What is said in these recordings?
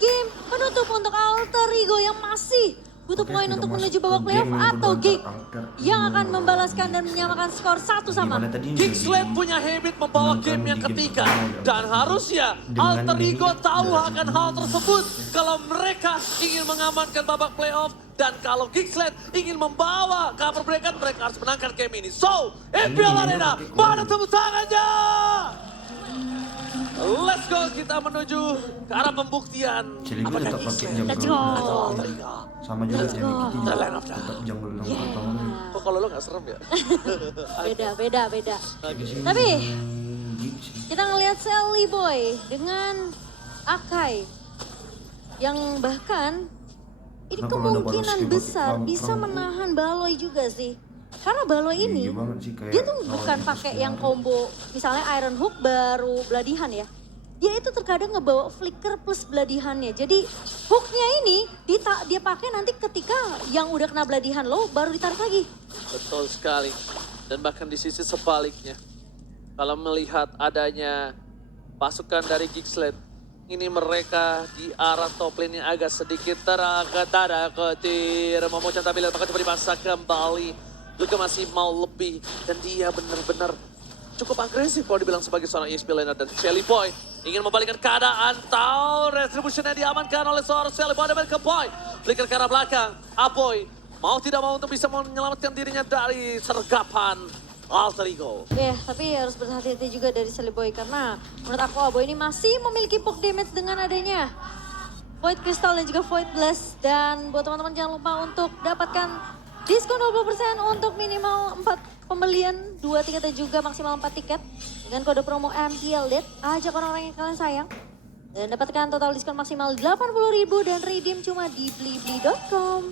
game penutup untuk Alter Ego yang masih butuh poin untuk menuju babak playoff atau Geek yang akan membalaskan dan menyamakan skor 1-1. Geeksled punya habit membawa game yang ketiga. Dan harusnya Alter Ego tahu akan hal tersebut. Kalau mereka ingin mengamankan babak playoff. Dan kalau Geeksled ingin membawa cover mereka harus menangkan game ini. So, MPL Arena, mana tepuk tangannya? Let's go, kita menuju ke arah pembuktian. Celibu tetap pakai jam Let's dulu. go. Sama juga Let's jam go. kita The Land of Dawn. tetap jam dulu pertama. Kok kalau lo gak serem ya? Beda. Tapi kita ngelihat Sally Boy dengan Akai yang bahkan ini Kenapa nggak ada kemungkinan balas besar skip bisa Franco? menahan Baloy juga sih. Karena Baloy ini Iya banget sih, kayak dia tuh lawan bukan Juventus pakai yang banget. combo misalnya Iron Hook baru Bloodihan ya. Dia itu terkadang ngebawa flicker plus Bloodihannya. Jadi hooknya ini dia pakai nanti ketika yang udah kena Bloodihan low baru ditarik lagi. Betul sekali. Dan bahkan di sisi sebaliknya. Kalau melihat adanya pasukan dari Geeksled. Ini mereka di arah top lane-nya agak sedikit ketir. Memuncang tampilan maka coba dipaksa kembali. Luka masih mau lebih. Dan dia benar-benar cukup agresif kalau dibilang sebagai seorang ESP laner. Dan Shelly Boy ingin membalikkan keadaan. Tahu retribution-nya diamankan oleh seorang Shelly Boy. Dan ke Boy. Flicker ke arah belakang. Aboy mau tidak mau untuk bisa menyelamatkan dirinya dari sergapan Alter Ego. Ya, tapi harus berhati-hati juga dari Shelly Boy karena menurut aku Aboy ini masih memiliki poke damage dengan adanya Void Crystal dan juga Void Blast. Dan buat teman-teman jangan lupa untuk dapatkan diskon 20% untuk minimal 4 pembelian 2 tiket dan juga maksimal 4 tiket dengan kode promo MPLDET. Ajak orang-orang yang kalian sayang dan dapatkan total diskon maksimal 80.000 dan redeem cuma di blibli.com.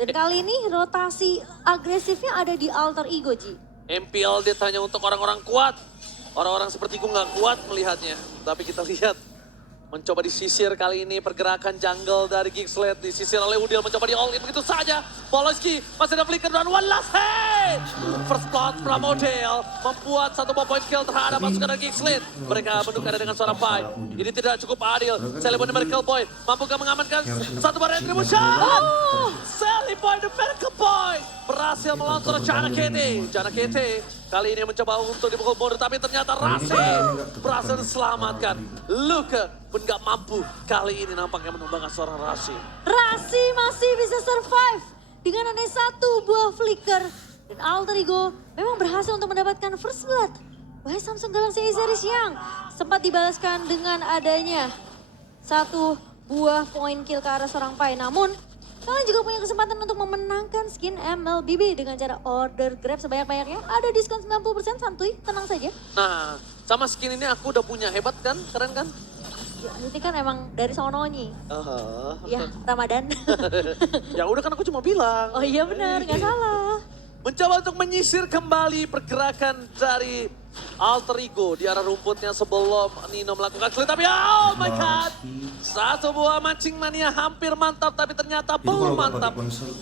Dan kali ini rotasi agresifnya ada di Alter Ego, Ji. MPL dia hanya untuk orang-orang kuat. Orang-orang seperti gue nggak kuat melihatnya. Tapi kita lihat mencoba disisir kali ini pergerakan jungle dari Geeksled. Disisir oleh Udil mencoba di all in begitu saja. Poloski masih ada flicker dan one last hit. First blood Pramodel membuat satu point kill terhadap pasukan dari Geeksled. Mereka menukar dengan suara fight. Ini tidak cukup adil. Sally Boy the Miracle Boy mampukah mengamankan satu bar retribution. Sally Boy the Miracle Boy berhasil melawan seorang Jana Kete. Jana Kete kali ini mencoba untuk dipukul mundur tapi ternyata Rasi berhasil diselamatkan. Luka pun gak mampu kali ini nampaknya menumbangkan seorang Rasi. Rasi masih bisa survive dengan hanya satu buah flicker. Dan Alter Ego memang berhasil untuk mendapatkan first blood. Wahai Samsung Galaxy A series yang sempat dibalaskan dengan adanya satu buah point kill ke arah seorang Pai. Namun kalian juga punya kesempatan untuk memenangkan skin MLBB dengan cara order Grab sebanyak-banyaknya. Ada diskon 90% santuy, tenang saja. Nah, sama skin ini aku udah punya. Hebat kan? Keren kan? Ya, ini kan emang dari Sononyi. Ya, Ramadan. Ya udah kan aku cuma bilang. Oh iya benar, nggak salah. Mencoba untuk menyisir kembali pergerakan dari Alter Ego di arah rumputnya sebelum Nino melakukan klik. Tapi oh my god, satu buah mancing mania hampir mantap tapi ternyata belum mantap.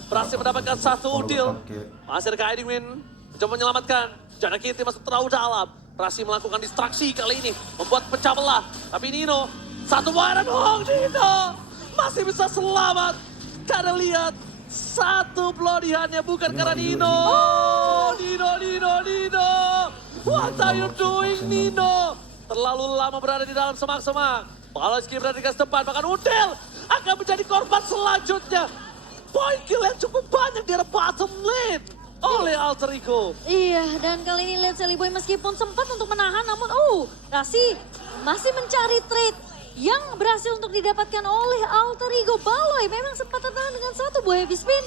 Berhasil mendapatkan satu udil. Masih ada Kaiding Win mencoba menyelamatkan. Jana Kitty masuk terlalu dalam. Berhasil melakukan distraksi kali ini membuat pecah belah. Tapi Nino satu buah Iron Hook. Nino masih bisa selamat karena lihat satu Bloodihannya bukan karena Nino. Nino. What are you doing, Nino? Terlalu lama berada di dalam semak-semak. Paloski berada di garis depan, bahkan Udil akan menjadi korban selanjutnya. Point kill yang cukup banyak di arah bottom lane oleh Alter Ego. Iya, dan kali ini lihat Sally Boy meskipun sempat untuk menahan, namun Rasi masih mencari trade yang berhasil untuk didapatkan oleh Alter Ego. Baloy memang sempat tertahan dengan satu buah heavy spin,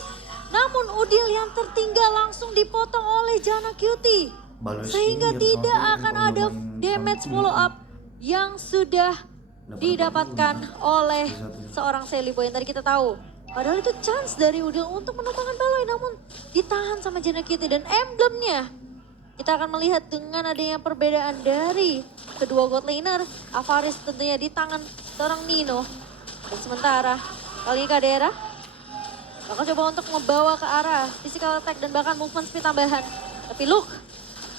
namun Udil yang tertinggal langsung dipotong oleh Jana Cutie. Sehingga tidak akan ada damage follow up yang sudah didapatkan oleh seorang Sally Boy yang tadi kita tahu. Padahal itu chance dari Udil untuk menumpangkan Baloy, namun ditahan sama Jana Cutie. Dan emblemnya kita akan melihat dengan adanya perbedaan dari kedua god laner. Avaris tentunya di tangan seorang Nino. Dan sementara kali ini Kadera bakal coba untuk membawa ke arah physical attack dan bahkan movement speed tambahan. Tapi Luke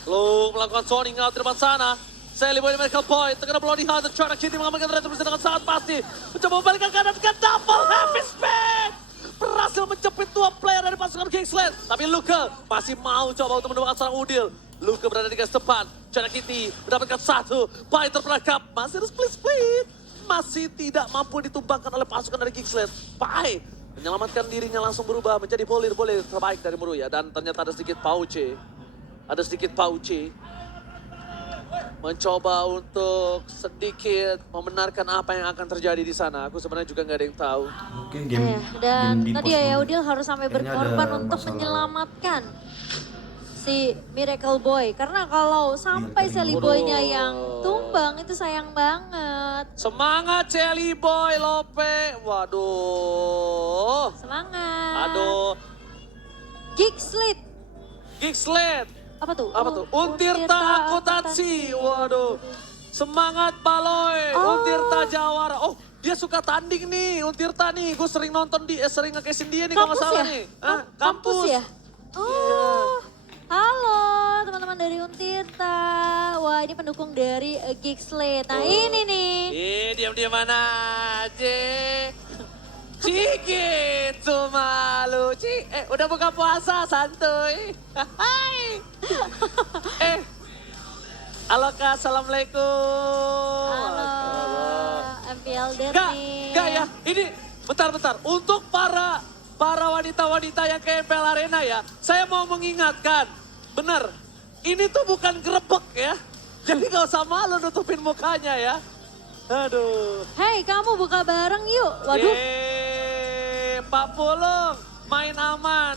Luke melakukan zoning out di depan sana. Sally Boy dan Michael Boy terkena bloody hand dan Chara Kitty mengamankan retribusi dengan sangat pasti. Mencoba membalikkan kanan dengan double heavy speed. Berhasil menjepit dua player dari pasukan Kingsland. Tapi Luka masih mau coba untuk menemukan seorang Udil. Luka berada di garis depan. Chara Kitty mendapatkan satu. Pai terperangkap. Masih ada split-split. Masih tidak mampu ditumbangkan oleh pasukan dari Kingsland. Pai menyelamatkan dirinya langsung berubah menjadi bolir-bolir terbaik dari Muruya. Dan ternyata ada sedikit Pauce. Ada sedikit Pauce. Mencoba untuk sedikit membenarkan apa yang akan terjadi di sana. Aku sebenarnya juga nggak ada yang tahu. Oke, game, Dan game di tadi pos ya dulu. Udil harus sampai Kayaknya ada berkorban untuk masalah. menyelamatkan si Miracle Boy. Karena kalau sampai Miracle Sally Boy. Boy-nya yang tumbang itu sayang banget. Semangat Sally Boy Lope. Waduh. Semangat. Aduh. Geekslit. Geekslet. Apa tuh? Apa tuh? Untirta akuntansi. Waduh. Semangat Baloy. Oh. Untirta Jawara. Oh, dia suka tanding nih. Untirta nih. Gue sering nonton dia, sering nge-cashin dia nih kalau nggak Kampus salah ya? nih. Kampus ya? Oh, halo teman-teman dari Untirta. Wah, ini pendukung dari Geekslit. Nah, ini nih. Diam-diam mana aja. Gitu malu, udah buka puasa, santuy. Hai. Halo Kak, Assalamualaikum. Halo, MPL Kak, nih. Kak ya, ini bentar. Untuk para wanita-wanita yang ke MPL Arena ya, saya mau mengingatkan, bener, ini tuh bukan gerebek ya. Jadi gak usah malu nutupin mukanya ya. Aduh. Hei, kamu buka bareng yuk. Waduh. Pak Pulung, main aman.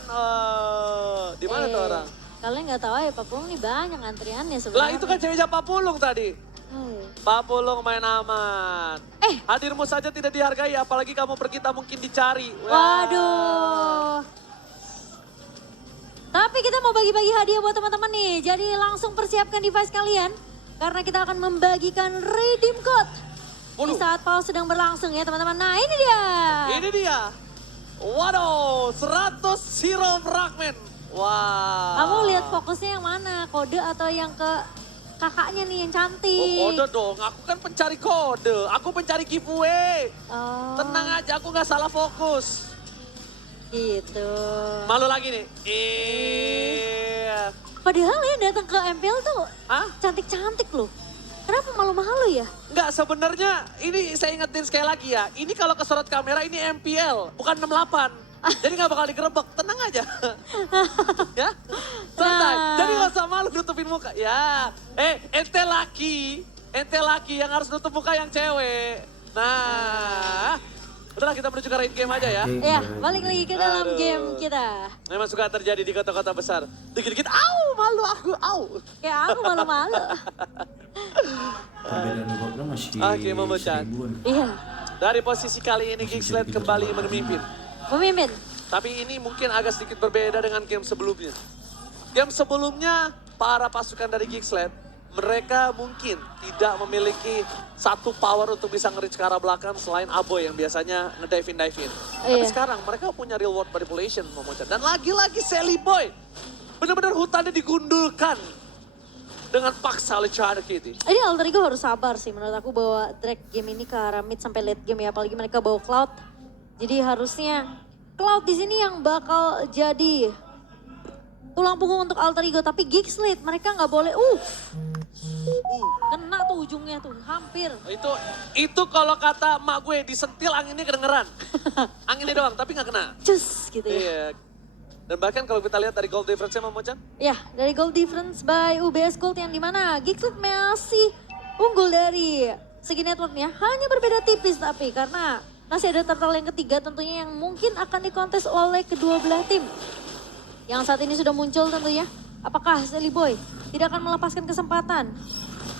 Di mana tuh orang? Kalian nggak tahu ya Pak Pulung nih banyak antriannya Lah sebenarnya. itu kan ceweknya Pak Pulung tadi. Hai. Pak Pulung main aman. Hadirmu saja tidak dihargai, apalagi kamu pergi tak mungkin dicari. Waduh. Tapi kita mau bagi-bagi hadiah buat teman-teman nih. Jadi langsung persiapkan device kalian. Karena kita akan membagikan redeem code. Di Waduh. saat pause sedang berlangsung ya teman-teman. Nah ini dia. Ini dia. Waduh, 100 hero fragment. Wah. Kamu lihat fokusnya yang mana? Kode atau yang ke kakaknya nih yang cantik? Oh, kode dong, aku kan pencari kode. Aku pencari giveaway. Oh, Tenang aja, aku nggak salah fokus. gitu. Malu lagi nih. Iya. Padahal ya datang ke MPL tuh Hah? cantik-cantik loh. Kenapa malu-malu ya? Enggak, sebenarnya ini saya ingetin sekali lagi ya. Ini kalau kesorot kamera ini MPL, bukan 68. Jadi nggak bakal digerebek, tenang aja. Ya, santai. Nah. Jadi nggak usah malu nutupin muka. Ya, ente laki yang harus nutup muka yang cewek. Nah, udahlah kita menuju ke raid game aja ya. Oke, Ya, baik. balik lagi ke dalam Aduh. game kita. Memang suka terjadi di kota-kota besar. Dikit-dikit, malu aku, Ya aku malu-malu. Perbedaan goknya masih Oke, memecah. 1000-an. Iya, Dari posisi kali ini Geekslet kembali memimpin. memimpin. Tapi ini mungkin agak sedikit berbeda dengan game sebelumnya. Game sebelumnya, para pasukan dari Geekslet, mereka mungkin tidak memiliki satu power untuk bisa nge-reach ke arah belakang selain Aboy yang biasanya nge-dive in. Tapi Iya. sekarang mereka punya real world manipulation, Momocan. Dan lagi-lagi Sally Boy, benar-benar hutannya digundulkan dengan paksa oleh Chara Kitty. Ini Alter Ego harus sabar sih menurut aku bawa drag game ini ke arah mid sampai late game ya. Apalagi mereka bawa Cloud. Jadi harusnya Cloud di sini yang bakal jadi tulang punggung untuk Alter Ego. Tapi Geekslit mereka nggak boleh. Kena tuh ujungnya tuh, hampir. Itu kalau kata emak gue disentil anginnya kedengeran. Anginnya doang tapi nggak kena. Cus gitu ya. Iya. Dan bahkan kalau kita lihat dari goal difference-nya Momocan, Ya, dari goal difference by UBS Gold yang dimana Geekslit masih unggul dari segi networknya. Hanya berbeda tipis tapi karena masih ada turtle yang ketiga tentunya yang mungkin akan dikontes oleh kedua belah tim. Yang saat ini sudah muncul tentunya. Apakah Sally Boy tidak akan melepaskan kesempatan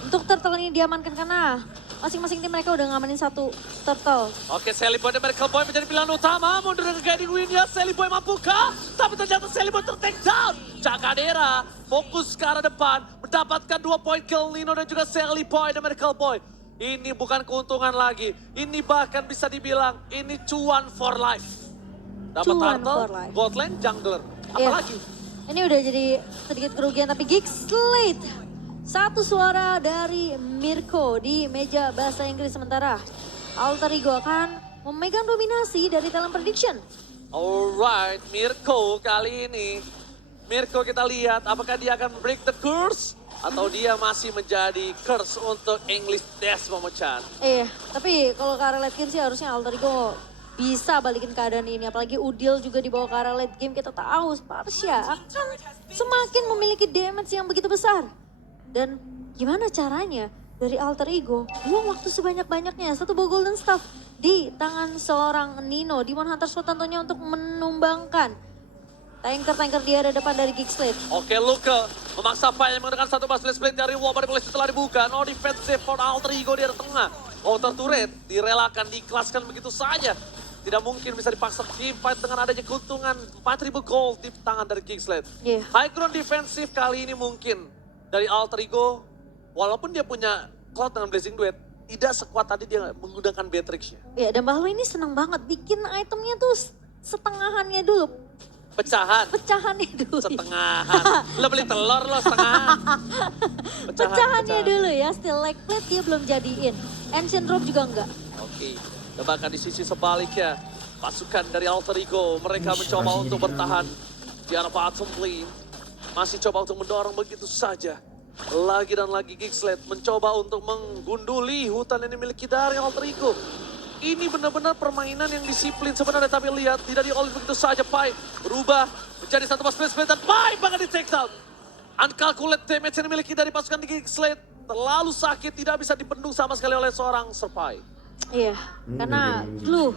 untuk turtle ini diamankan karena masing-masing tim mereka udah ngamanin satu turtle. oke, Sally Boy dan Miracle Boy menjadi pilihan utama. Mundur dengan guiding win-nya, Sally Boy mampukah? Tapi ternyata Sally Boy ter-take down. Cakadera fokus ke arah depan, mendapatkan 2 poin kill Lino dan juga Sally Boy dan Miracle Boy. Ini bukan keuntungan lagi, ini bahkan bisa dibilang ini cuan for life. Dapat Cuan turtle, for life. gold lane, jungler. Iya. Apalagi? Ini udah jadi sedikit kerugian tapi Geekslit Satu suara dari Mirko di meja bahasa Inggris, sementara Alter Ego akan memegang dominasi dari talent prediction. Alright, Mirko kali ini. Mirko kita lihat apakah dia akan break the curse atau dia masih menjadi curse untuk English Death Momo-chan. Tapi kalau ke arah late game sih harusnya Alter Ego bisa balikin keadaan ini. Apalagi Udil juga dibawa ke arah late game, kita tahu Sparsha akan semakin memiliki damage yang begitu besar. Dan gimana caranya dari Alter Ego buang waktu sebanyak-banyaknya, satu buah golden staff di tangan seorang Nino, Demon Hunter Sword tentunya untuk menumbangkan tanker-tanker di area depan dari Geekslate. Oke, Luka memaksa Pai yang menggunakan satu basket split dari wall manipulasi setelah dibuka. No defensive for Alter Ego di area tengah. Counter turret direlakan, diikhlaskan begitu saja. Tidak mungkin bisa dipaksa team fight dengan adanya keuntungan 4.000 gold di tangan dari Geekslate. High ground defensive kali ini mungkin dari Alter Ego, walaupun dia punya Cloud dengan Blazing Duet, tidak sekuat tadi dia menggunakan Beatrix-nya. Dan Bahlo ini senang banget bikin itemnya tuh setengahannya dulu. Pecahannya dulu. Setengahan. Lo beli telur lo setengah. Pecahannya dulu ya, still like plate dia belum jadiin. Ancient Rope juga enggak. Oke, bahkan di sisi sebaliknya, pasukan dari Alter Ego, mereka mencoba untuk bertahan di arah bottom lane. Masih coba untuk mendorong begitu saja. Lagi dan lagi Geekslate mencoba untuk menggunduli hutan yang dimiliki dari Alter Ego. Ini benar-benar permainan yang disiplin sebenarnya, tapi lihat tidak di-all begitu saja. Pai berubah menjadi satu split dan Pai bahkan di take down. Uncalculate damage yang dimiliki dari pasukan di Geekslate terlalu sakit, tidak bisa dibendung sama sekali oleh seorang Serpai. Karena Blue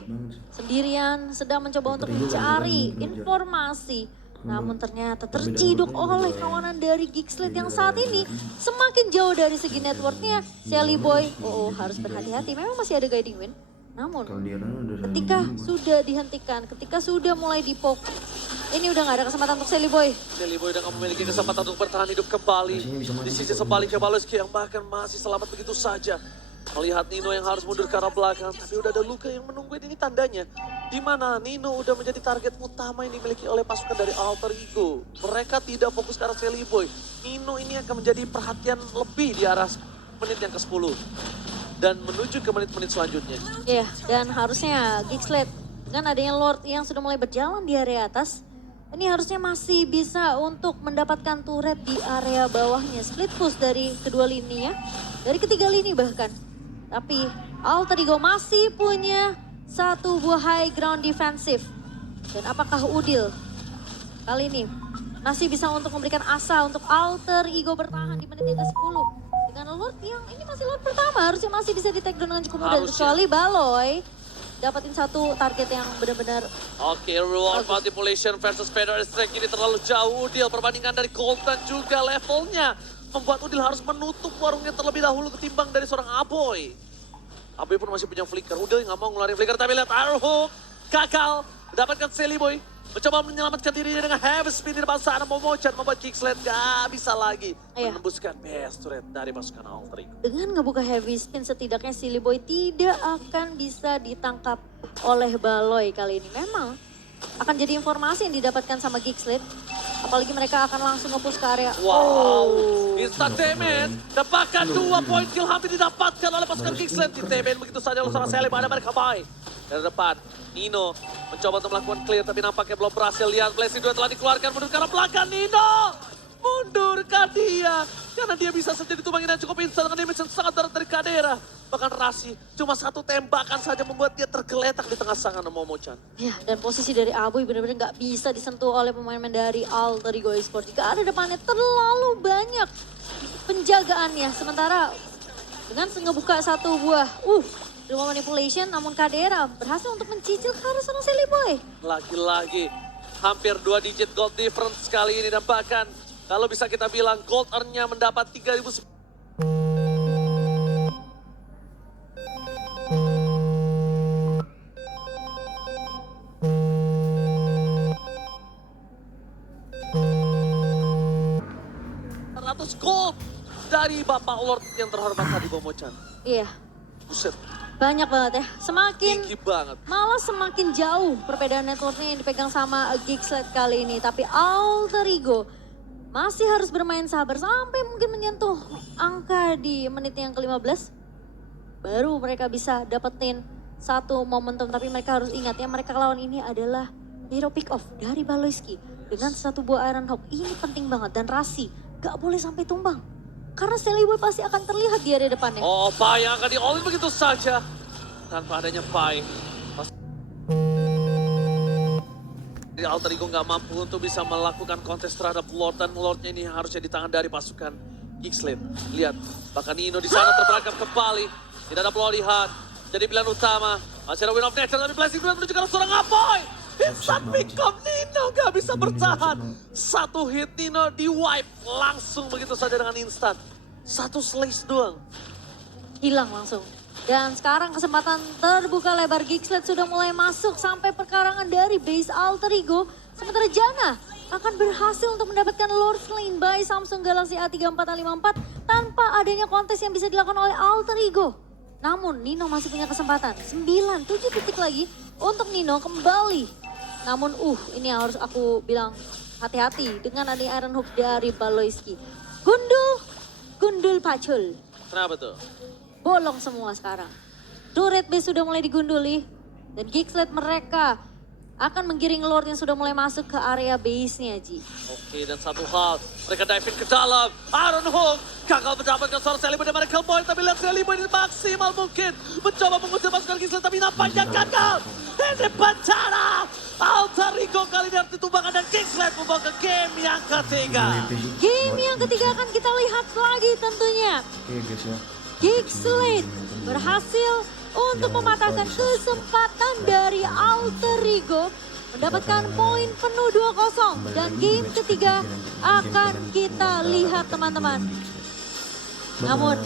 sendirian sedang mencoba untuk mencari informasi. Namun ternyata terciduk oleh kawanan dari Geekslate yang saat ini semakin jauh dari segi networknya. Sally Boy, harus berhati-hati, memang masih ada guiding wind. Namun ketika sudah dihentikan, ketika sudah mulai dipokus, ini udah gak ada kesempatan untuk Sally Boy. Sally Boy udah gak memiliki kesempatan untuk bertahan hidup kembali. Di sisi sebaliknya Baloski yang bahkan masih selamat begitu saja. Melihat Nino yang harus mundur ke arah belakang, tapi udah ada Luka yang menungguin. Ini tandanya di mana Nino udah menjadi target utama yang dimiliki oleh pasukan dari Alter Ego. Mereka tidak fokus ke arah Sally Boy. Nino ini akan menjadi perhatian lebih di arah menit yang ke-10 dan menuju ke menit-menit selanjutnya. Dan harusnya Geekslate dengan adanya Lord yang sudah mulai berjalan di area atas, ini harusnya masih bisa untuk mendapatkan turret di area bawahnya. Split push dari kedua lini ya, dari ketiga lini bahkan. Tapi Alter Ego masih punya satu buah high ground defensive. Dan apakah Udil kali ini masih bisa untuk memberikan asa untuk Alter Ego bertahan di menit yang ke-10. Dengan Lord yang ini masih Lord pertama, harusnya masih bisa di-take down dengan cukup mudah. Kecuali Baloy dapatin satu target yang benar-benar. Oke, reward manipulation versus Feder Strike ini terlalu jauh. Udil perbandingan dari Colt dan juga levelnya membuat Udil harus menutup warungnya terlebih dahulu ketimbang dari seorang Aboy. Aboy pun masih punya flicker. Udil nggak mau ngeluarin flicker, tapi lihat arrow hook gagal. Mendapatkan Sally Boy. Mencoba menyelamatkan dirinya dengan heavy spin di depan sana. Momo-chan membuat Geekslate gak bisa lagi menembuskan best turret dari pasukan Alter Ego. Dengan ngebuka heavy spin setidaknya Silly Boy tidak akan bisa ditangkap oleh Baloy kali ini. Memang akan jadi informasi yang didapatkan sama Geekslate. Apalagi mereka akan langsung nge-push ke area. Wow, instant damage. Dapatkan 2 poin kill hampir didapatkan oleh pasukan Geekslate. Di TBN begitu saja oleh seorang Sally Boy. Ada mereka Boy. Dari depan, Nino mencoba untuk melakukan clear tapi nampaknya belum berhasil. Lihat Blazing Duet telah dikeluarkan, mundur ke arah belakang. Nino mundurkan dia karena dia bisa saja ditumbangin dan cukup instan dengan damage yang sangat berat dari Kadera. Bahkan Rasi cuma satu tembakan saja membuat dia tergeletak di tengah sana Momo-chan. Dan posisi dari Aboy benar-benar nggak bisa disentuh oleh pemain-pemain dari Alter Ego Esports. Jika ada depannya terlalu banyak penjagaannya. Sementara dengan ngebuka satu buah rumah manipulation, namun Kadera berhasil untuk mencicil ke arah sana Sally Boy. Lagi-lagi hampir 2 digit gold difference kali ini dan bahkan kalau bisa kita bilang gold earn-nya mendapat 3.000. Gold dari Bapak Lord yang terhormat tadi Momo-chan. Buset. Banyak banget ya, Tinggi banget. malah semakin jauh perbedaan networknya yang dipegang sama Geekslate kali ini. Tapi Alter Ego masih harus bermain sabar sampai mungkin menyentuh angka di menit yang ke-15. Baru mereka bisa dapetin satu momentum, tapi mereka harus ingat ya, mereka lawan ini adalah hero pick off dari Baloyski. Dengan satu buah Iron Hawk, ini penting banget. Dan Rasi gak boleh sampai tumbang. Karena Sally Boy pasti akan terlihat di area depannya. Oh, Pai yang akan di-all-in begitu saja. Tanpa adanya Pai. Jadi Alter Ego nggak mampu untuk bisa melakukan kontes terhadap Lord. Dan Lordnya ini harusnya di tangan dari pasukan Geekslate. Lihat, bahkan Nino di sana terperangkap kembali. Tidak ada Bloody Heart. Jadi pilihan utama. Masih ada Wind of Nature, tapi Blessing Grenade menuju ke arah seorang Apoy. Instant pick up, Nino gak bisa bertahan. Satu hit Nino di wipe langsung begitu saja dengan instan. Satu slice doang. Hilang langsung. Dan sekarang kesempatan terbuka lebar, Geekslate sudah mulai masuk sampai perkarangan dari base Alter Ego. Sementara Janna akan berhasil untuk mendapatkan Lord Slain by Samsung Galaxy A34A54 tanpa adanya kontes yang bisa dilakukan oleh Alter Ego. Namun Nino masih punya kesempatan, 9-7 detik lagi untuk Nino kembali. Namun ini yang harus aku bilang hati-hati dengan adanya Iron Hook dari Baloyski. Gundul pacul. Kenapa tuh? Bolong semua sekarang. Turret base sudah mulai digunduli. Dan Geekslate mereka akan menggiring Lord yang sudah mulai masuk ke area base-nya, Ji. Oke, dan satu hal, mereka dive in ke dalam. Iron Hook gagal mendapatkan seorang Sally Boy dan mereka kill point. Tapi lihat Sally Boy ini maksimal mungkin. Mencoba mengusir pasukan Geekslate, tapi nampaknya gagal. Ini bencana. Alter Ego kali ini harus ditumbangkan dan Geekslate membawa ke game yang ketiga. Game yang ketiga akan kita lihat lagi tentunya. Oke guys ya. Geekslate berhasil untuk mematahkan kesempatan dari Alter Ego, mendapatkan poin penuh 2-0 dan game ketiga akan kita lihat teman-teman. Namun